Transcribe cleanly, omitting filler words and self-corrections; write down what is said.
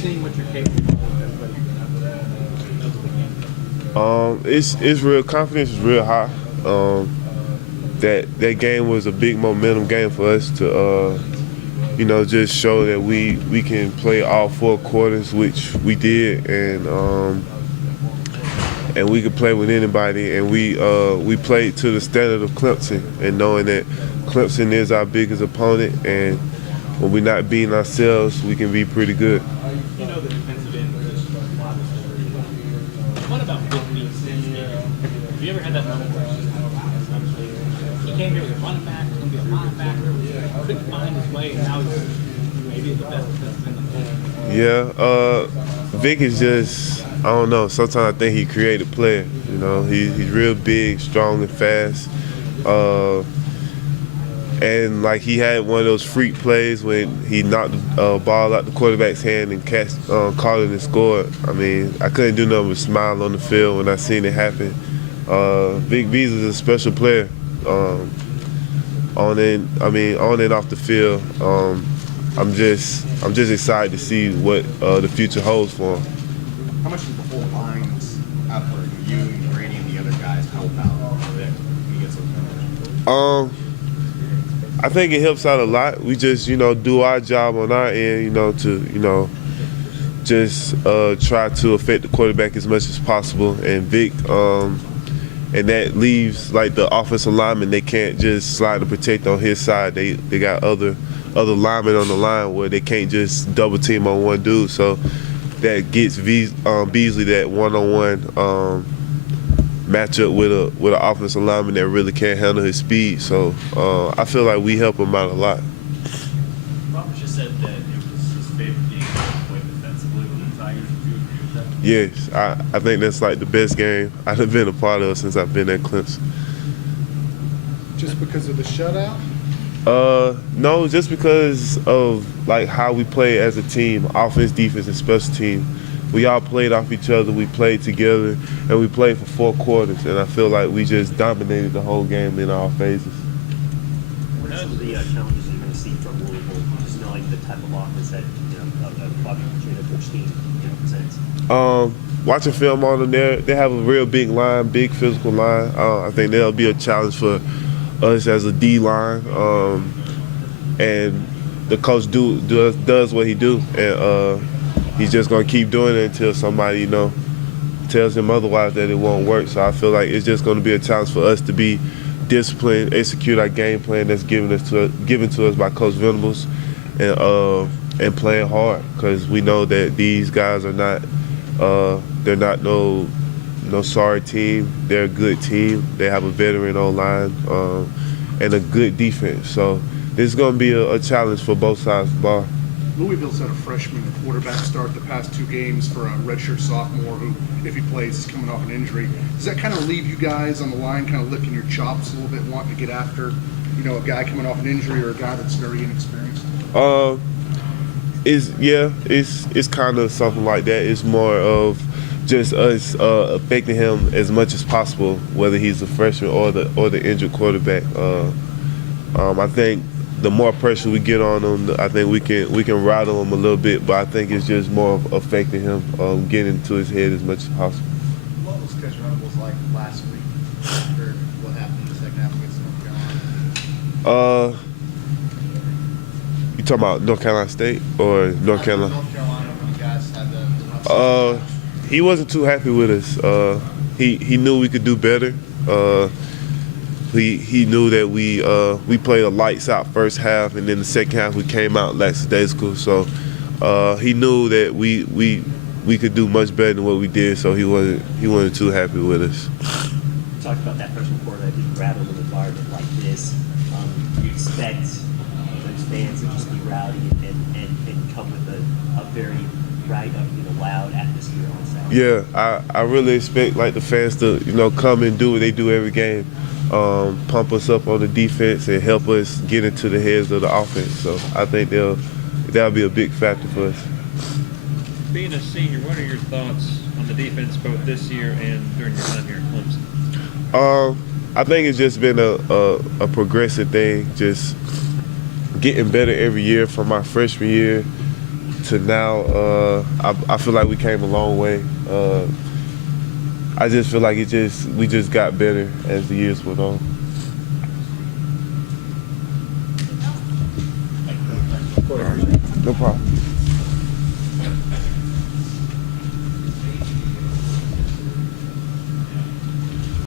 Seeing what you're capable of. It's real. Confidence is real high. That game was a big momentum game for us to just show that we can play all 4 quarters, which we did, and we could play with anybody, and we played to the standard of Clemson, and knowing that Clemson is our biggest opponent, and when we're not beating ourselves, we can be pretty good. You know the defensive end position. What about Big B? Have you ever had that moment where he came here as a running back, was going to be a linebacker, couldn't find his way, and now he's maybe the best defensive end in the league? Yeah, Vic is just, I don't know, sometimes I think he created a player. He's real big, strong, and fast. And like he had one of those freak plays when he knocked the ball out the quarterback's hand and caught it and scored. I mean, I couldn't do nothing but smile on the field when I seen it happen. Vic Bees is a special player. On and off the field. I'm just excited to see what the future holds for him. How much does the whole line's effort, you and Brady and the other guys, help out Vic when he gets those numbers? I think it helps out a lot. We just, do our job on our end, to, just try to affect the quarterback as much as possible. And Vic, and that leaves like the offensive linemen, they can't just slide and protect on his side. They got other linemen on the line where they can't just double team on one dude. So that gets Beasley that one-on-one matchup with an offensive lineman that really can't handle his speed. So I feel like we help him out a lot. Robert just said that it was his favorite game to play defensively with the Tigers. Would you agree with that? Yes, I think that's like the best game I've been a part of since I've been at Clemson. Just because of the shutout? No, just because of like how we play as a team, offense, defense, and special team. We all played off each other, we played together, and we played for 4 quarters, and I feel like we just dominated the whole game in all phases. What are some of the challenges you're going to see from Louisville, just knowing the type of offense that Bobby Petrino coach team presents? Watching film on them, they have a real big line, big physical line. I think that'll be a challenge for us as a D line, and the coach does what he do, and he's just gonna keep doing it until somebody tells him otherwise that it won't work. So I feel like it's just gonna be a challenge for us to be disciplined, execute our game plan that's given to us by Coach Venables, and playing hard, because we know that these guys are not they're not no sorry team. They're a good team. They have a veteran O-line and a good defense. So this is going to be a challenge for both sides of the ball. Louisville's had a freshman quarterback start the past 2 games for a redshirt sophomore who, if he plays, is coming off an injury. Does that kind of leave you guys on the line kind of licking your chops a little bit, wanting to get after, a guy coming off an injury or a guy that's very inexperienced? It's kind of something like that. It's more of just us affecting him as much as possible, whether he's a freshman or the injured quarterback. I think the more pressure we get on him, I think we can rattle him a little bit, but I think it's just more of affecting him, getting into his head as much as possible. What was Coach Venables like last week after what happened in the second half against North Carolina? You talking about North Carolina State or North Carolina? North Carolina, when you guys had the he wasn't too happy with us. He knew we could do better. He knew that we played a lights out first half, and then the second half we came out lackadaisical. So he knew that we could do much better than what we did. So he wasn't too happy with us. You talked about that freshman quarterback being rattled in an environment like this. Do you expect those fans to just be rowdy and come with a very loud atmosphere on Saturday? Yeah, I really expect like the fans to come and do what they do every game. Pump us up on the defense and help us get into the heads of the offense. So I think that'll be a big factor for us. Being a senior, what are your thoughts on the defense both this year and during your time here at Clemson? I think it's just been a progressive thing, just getting better every year from my freshman year to now, I feel like we came a long way. I just feel like we just got better as the years went on. No problem.